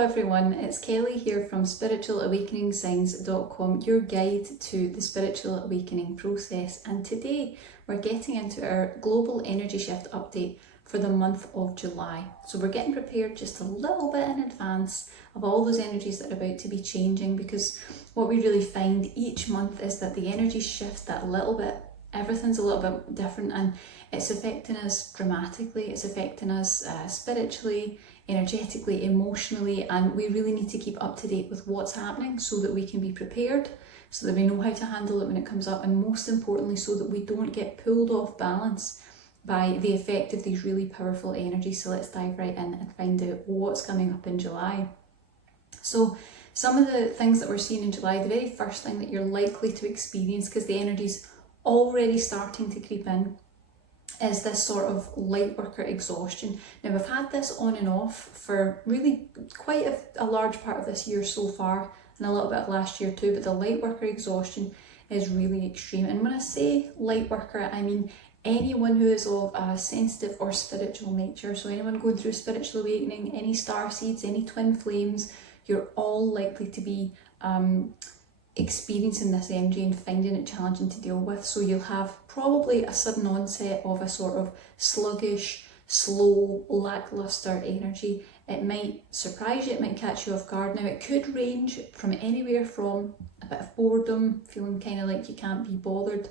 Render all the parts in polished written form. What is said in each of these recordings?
everyone, it's Kelly here from spiritualawakeningsigns.com, your guide to the spiritual awakening process, and today we're getting into our global energy shift update for the month of July. So we're getting prepared just a little bit in advance of all those energies that are about to be changing, because what we really find each month is that the energy shift that little bit, everything's a little bit different, and it's affecting us dramatically. It's affecting us spiritually, energetically, emotionally, and we really need to keep up to date with what's happening so that we can be prepared, so that we know how to handle it when it comes up, and most importantly so that we don't get pulled off balance by the effect of these really powerful energies. So let's dive right in and find out what's coming up in July. So some of the things that we're seeing in July, the very first thing that you're likely to experience, because the energy's already starting to creep in, is this sort of Lightworker Exhaustion. Now we've had this on and off for really quite a large part of this year so far, and a little bit of last year too, but the Lightworker Exhaustion is really extreme. And when I say Lightworker, I mean anyone who is of a sensitive or spiritual nature. So anyone going through spiritual awakening, any star seeds, any twin flames, you're all likely to be experiencing this energy and finding it challenging to deal with. So you'll have probably a sudden onset of a sort of sluggish, slow, lackluster energy. It might surprise you, it might catch you off guard. Now it could range from anywhere from a bit of boredom, feeling kind of like you can't be bothered,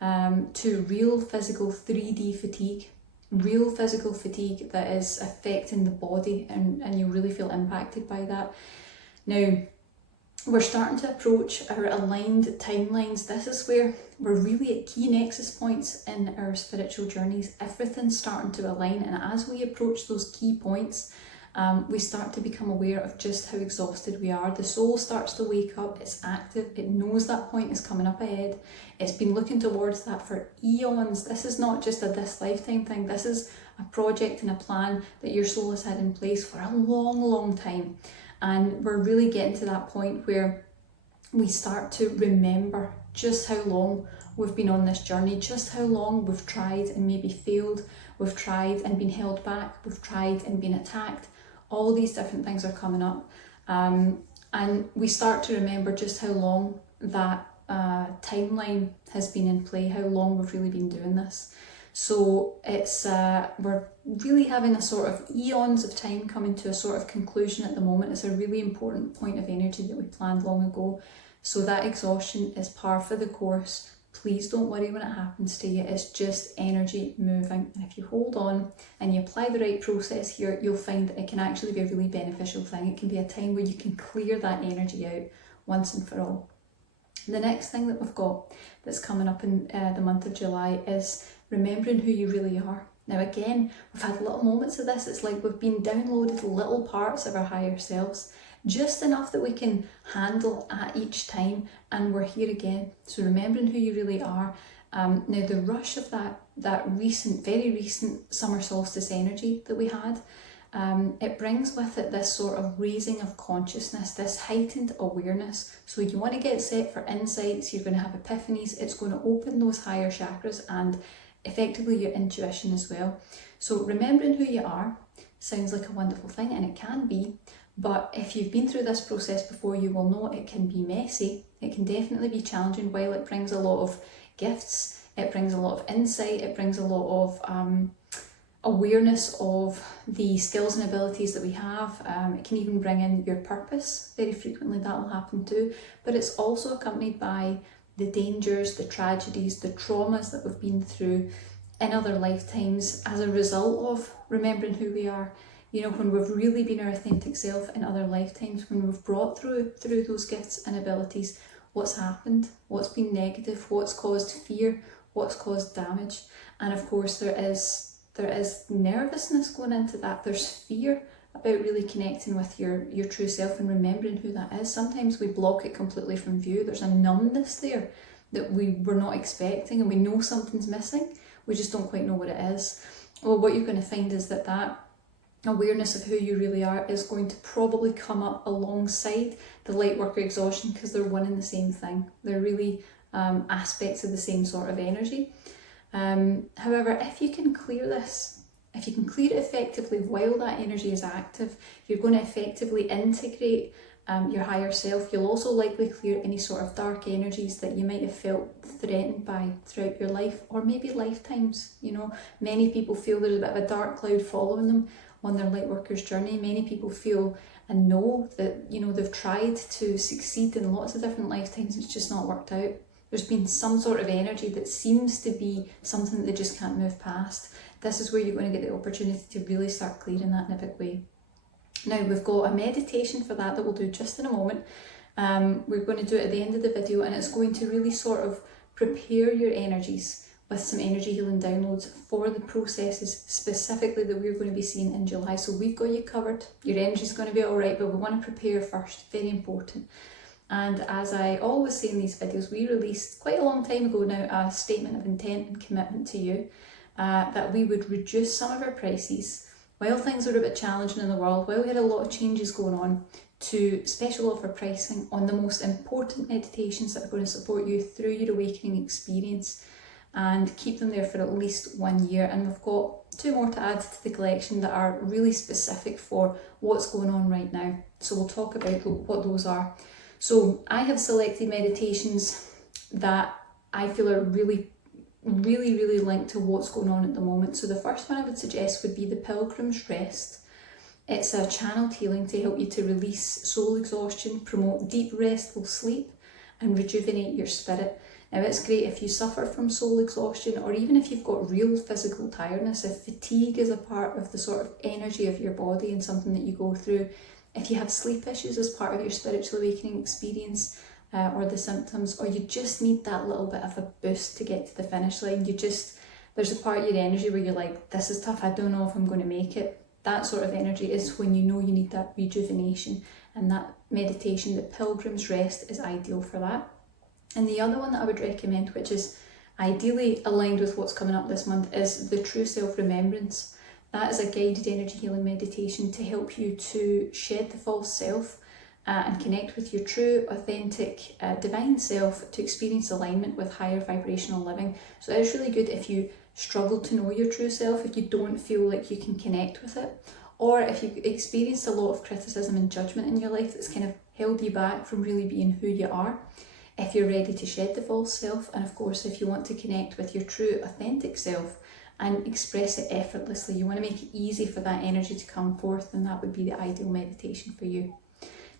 to real physical 3D fatigue. Real physical fatigue that is affecting the body, and you really feel impacted by that. Now, we're starting to approach our aligned timelines. This is where we're really at key nexus points in our spiritual journeys. Everything's starting to align, and as we approach those key points, we start to become aware of just how exhausted we are. The soul starts to wake up, it's active, it knows that point is coming up ahead. It's been looking towards that for eons. This is not just a this lifetime thing, this is a project and a plan that your soul has had in place for a long, long time. And we're really getting to that point where we start to remember just how long we've been on this journey, just how long we've tried and maybe failed, we've tried and been held back, we've tried and been attacked. All these different things are coming up, and we start to remember just how long that timeline has been in play, how long we've really been doing this. So it's we're really having a sort of eons of time coming to a sort of conclusion at the moment. It's a really important point of energy that we planned long ago. So that exhaustion is par for the course. Please don't worry when it happens to you. It's just energy moving. And if you hold on and you apply the right process here, you'll find that it can actually be a really beneficial thing. It can be a time where you can clear that energy out once and for all. The next thing that we've got that's coming up in the month of July is remembering who you really are. Now again, we've had little moments of this. It's like we've been downloaded little parts of our higher selves, just enough that we can handle at each time, and we're here again. So remembering who you really are. Now the rush of that very recent summer solstice energy that we had, it brings with it this sort of raising of consciousness, this heightened awareness. So you want to get set for insights, you're going to have epiphanies, it's going to open those higher chakras and effectively your intuition as well. So remembering who you are sounds like a wonderful thing, and it can be, but if you've been through this process before, you will know it can be messy. It can definitely be challenging. While it brings a lot of gifts, it brings a lot of insight, it brings a lot of awareness of the skills and abilities that we have. It can even bring in your purpose. Very frequently that will happen too, but it's also accompanied by the dangers, the tragedies, the traumas that we've been through in other lifetimes as a result of remembering who we are. You know, when we've really been our authentic self in other lifetimes, when we've brought through those gifts and abilities, what's happened, what's been negative, what's caused fear, what's caused damage. And of course there is nervousness going into that. There's fear about really connecting with your true self and remembering who that is. Sometimes we block it completely from view. There's a numbness there that we were not expecting, and we know something's missing. We just don't quite know what it is. Well, what you're going to find is that awareness of who you really are is going to probably come up alongside the Lightworker Exhaustion, because they're one and the same thing. They're really aspects of the same sort of energy. However, if you can clear this If you can clear it effectively while that energy is active, you're going to effectively integrate your higher self. You'll also likely clear any sort of dark energies that you might have felt threatened by throughout your life, or maybe lifetimes. You know, many people feel there's a bit of a dark cloud following them on their Lightworker's journey. Many people feel and know that, you know, they've tried to succeed in lots of different lifetimes, it's just not worked out. There's been some sort of energy that seems to be something that they just can't move past. This is where you're going to get the opportunity to really start clearing that in a big way. Now, we've got a meditation for that we'll do just in a moment. We're going to do it at the end of the video, and it's going to really sort of prepare your energies with some energy healing downloads for the processes specifically that we're going to be seeing in July. So we've got you covered. Your energy's going to be all right, but we want to prepare first. Very important. And as I always say in these videos, we released quite a long time ago now a statement of intent and commitment to you that we would reduce some of our prices while things were a bit challenging in the world, while we had a lot of changes going on, to special offer pricing on the most important meditations that are going to support you through your awakening experience, and keep them there for at least 1 year. And we've got 2 more to add to the collection that are really specific for what's going on right now. So we'll talk about what those are. So I have selected meditations that I feel are really linked to what's going on at the moment. So the first one I would suggest would be the Pilgrims Rest. It's a channeled healing to help you to release soul exhaustion, promote deep restful sleep, and rejuvenate your spirit. Now, it's great if you suffer from soul exhaustion, or even if you've got real physical tiredness, if fatigue is a part of the sort of energy of your body and something that you go through, if you have sleep issues as part of your spiritual awakening experience, or the symptoms, or you just need that little bit of a boost to get to the finish line. There's a part of your energy where you're like, this is tough, I don't know if I'm going to make it. That sort of energy is when you know you need that rejuvenation, and that meditation, the Pilgrims Rest, is ideal for that. And the other one that I would recommend, which is ideally aligned with what's coming up this month, is the True Self Remembrance. That is a guided energy healing meditation to help you to shed the false self and connect with your true, authentic, divine self, to experience alignment with higher vibrational living. So it's really good if you struggle to know your true self, if you don't feel like you can connect with it, or if you've experienced a lot of criticism and judgment in your life that's kind of held you back from really being who you are. If you're ready to shed the false self, and of course if you want to connect with your true, authentic self and express it effortlessly, you want to make it easy for that energy to come forth, then that would be the ideal meditation for you.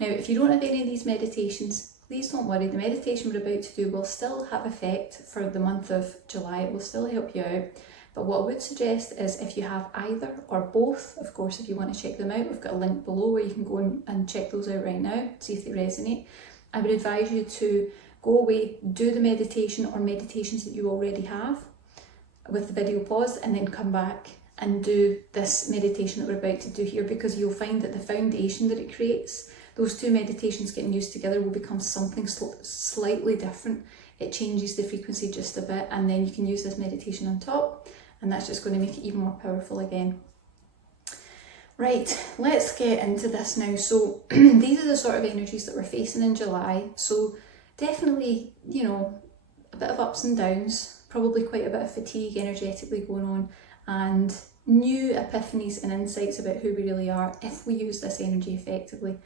Now, if you don't have any of these meditations, please don't worry. The meditation we're about to do will still have effect for the month of July. It will still help you out. But what I would suggest is, if you have either or both, of course, if you want to check them out, we've got a link below where you can go and check those out right now, see if they resonate. I would advise you to go away, do the meditation or meditations that you already have with the video paused, and then come back and do this meditation that we're about to do here, because you'll find that the foundation that it creates, those 2 meditations getting used together, will become something slightly different. It changes the frequency just a bit, and then you can use this meditation on top, and that's just going to make it even more powerful again. Right, let's get into this now. So these are the sort of energies that we're facing in July. So definitely, you know, a bit of ups and downs, probably quite a bit of fatigue energetically going on, and new epiphanies and insights about who we really are if we use this energy effectively.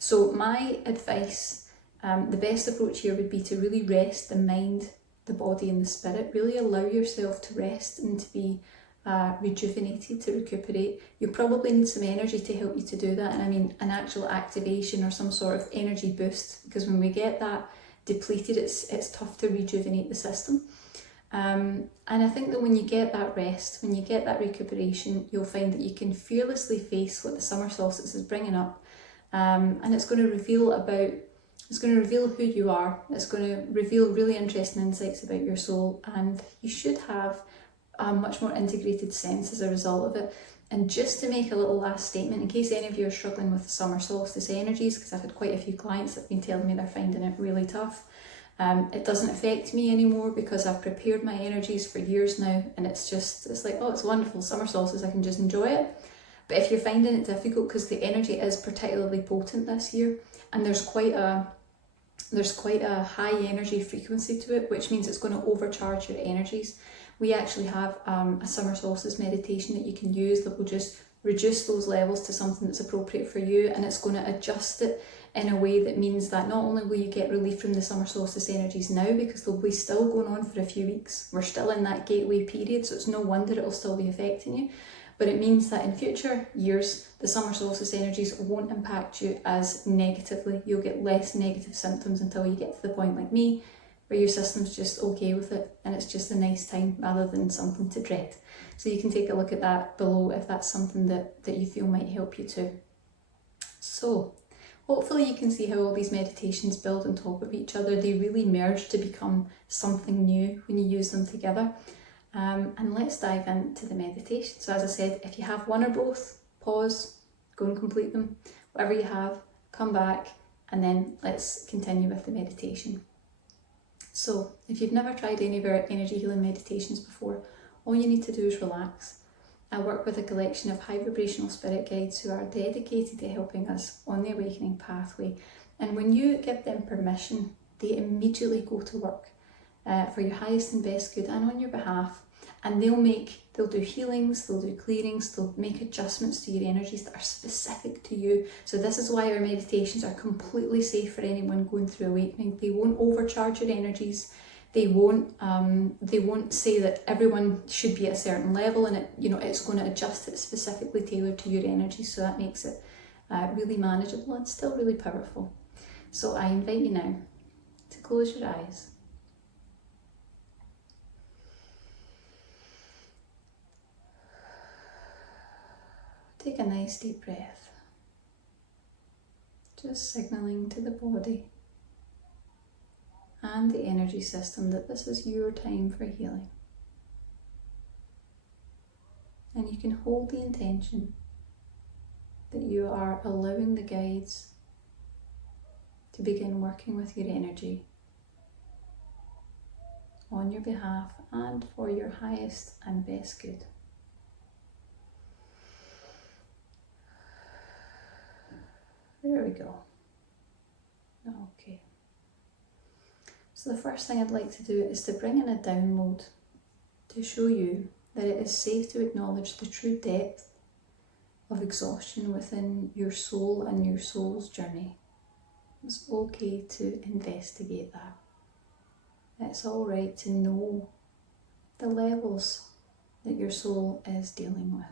So my advice, the best approach here would be to really rest the mind, the body and the spirit. Really allow yourself to rest and to be rejuvenated, to recuperate. You probably need some energy to help you to do that, and I mean an actual activation or some sort of energy boost, because when we get that depleted, it's tough to rejuvenate the system. And I think that when you get that rest, when you get that recuperation, you'll find that you can fearlessly face what the summer solstice is bringing up. And it's going to reveal who you are. It's going to reveal really interesting insights about your soul, and you should have a much more integrated sense as a result of it. And just to make a little last statement, in case any of you are struggling with the summer solstice energies, because I've had quite a few clients that have been telling me they're finding it really tough. It doesn't affect me anymore because I've prepared my energies for years now, and it's like, oh, it's wonderful, summer solstice, I can just enjoy it. But if you're finding it difficult, because the energy is particularly potent this year, and there's quite a high energy frequency to it, which means it's going to overcharge your energies, We actually have a summer solstice meditation that you can use that will just reduce those levels to something that's appropriate for you, and it's going to adjust it in a way that means that not only will you get relief from the summer solstice energies now, because they'll be still going on for a few weeks, we're still in that gateway period, so it's no wonder it'll still be affecting you, but it means that in future years the summer solstice energies won't impact you as negatively. You'll get less negative symptoms until you get to the point like me where your system's just okay with it and it's just a nice time rather than something to dread. So you can take a look at that below if that's something that you feel might help you too. So hopefully you can see how all these meditations build on top of each other. They really merge to become something new when you use them together. And let's dive into the meditation. So as I said, if you have one or both, pause, go and complete them. Whatever you have, come back, and then let's continue with the meditation. So if you've never tried any of our energy healing meditations before, all you need to do is relax. I work with a collection of high vibrational spirit guides who are dedicated to helping us on the awakening pathway. And when you give them permission, they immediately go to work for your highest and best good and on your behalf. And they'll do healings, they'll do clearings, they'll make adjustments to your energies that are specific to you. So this is why our meditations are completely safe for anyone going through awakening. They won't overcharge your energies. They won't say that everyone should be at a certain level, and it's going to adjust it specifically tailored to your energy. So that makes it really manageable and still really powerful. So I invite you now to close your eyes. Take a nice deep breath, just signalling to the body and the energy system that this is your time for healing. And you can hold the intention that you are allowing the guides to begin working with your energy on your behalf and for your highest and best good. There we go. Okay. So the first thing I'd like to do is to bring in a download to show you that it is safe to acknowledge the true depth of exhaustion within your soul and your soul's journey. It's okay to investigate that. It's all right to know the levels that your soul is dealing with.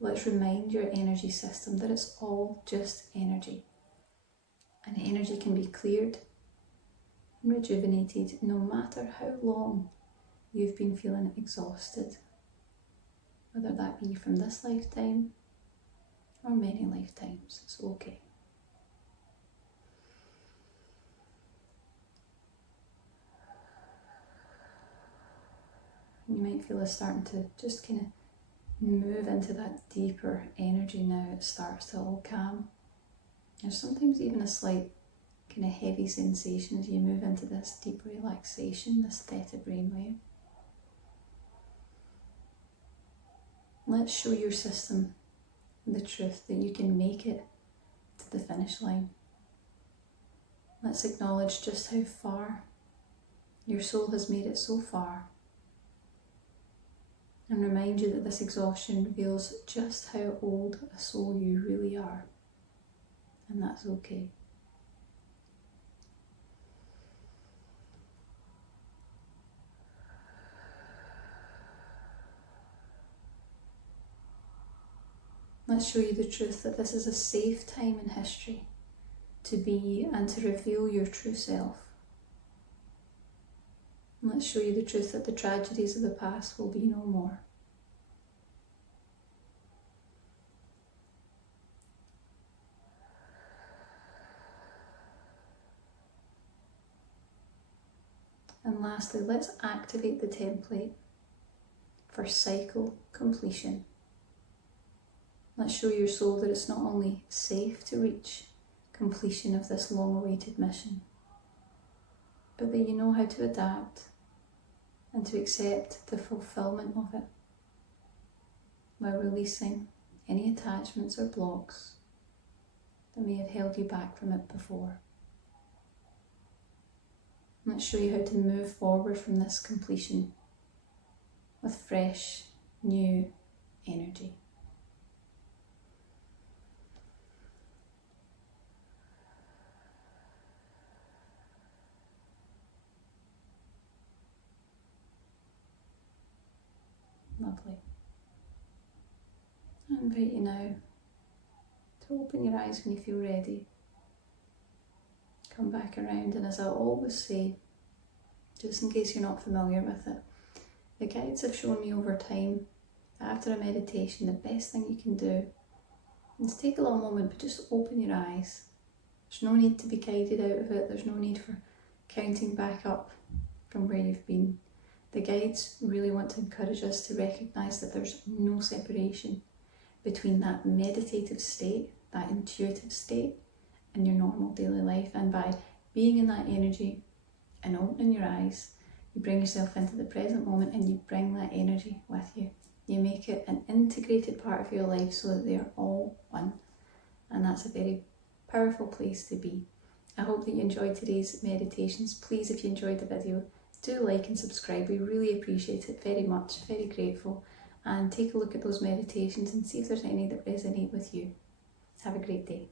Let's remind your energy system that it's all just energy. And energy can be cleared and rejuvenated no matter how long you've been feeling exhausted. Whether that be from this lifetime or many lifetimes, it's okay. You might feel it starting to just kind of move into that deeper energy now. It starts to all calm. There's sometimes even a slight kind of heavy sensation as you move into this deep relaxation, this theta brainwave. Let's show your system the truth that you can make it to the finish line. Let's acknowledge just how far your soul has made it so far. And remind you that this exhaustion reveals just how old a soul you really are. And that's okay. Let's show you the truth that this is a safe time in history to be and to reveal your true self. Let's show you the truth that the tragedies of the past will be no more. And lastly, let's activate the template for cycle completion. Let's show your soul that it's not only safe to reach completion of this long-awaited mission, but that you know how to adapt and to accept the fulfillment of it by releasing any attachments or blocks that may have held you back from it before. Let's show you how to move forward from this completion with fresh, new energy. Lovely. I invite you now to open your eyes when you feel ready. Come back around, and as I always say, just in case you're not familiar with it, the guides have shown me over time that after a meditation, the best thing you can do is take a little moment, but just open your eyes. There's no need to be guided out of it. There's no need for counting back up from where you've been. The guides really want to encourage us to recognise that there's no separation between that meditative state, that intuitive state, and your normal daily life. And by being in that energy and opening your eyes, you bring yourself into the present moment and you bring that energy with you. You make it an integrated part of your life so that they are all one. And that's a very powerful place to be. I hope that you enjoyed today's meditations. Please, if you enjoyed the video, do like and subscribe. We really appreciate it very much, very grateful. And take a look at those meditations and see if there's any that resonate with you. Have a great day.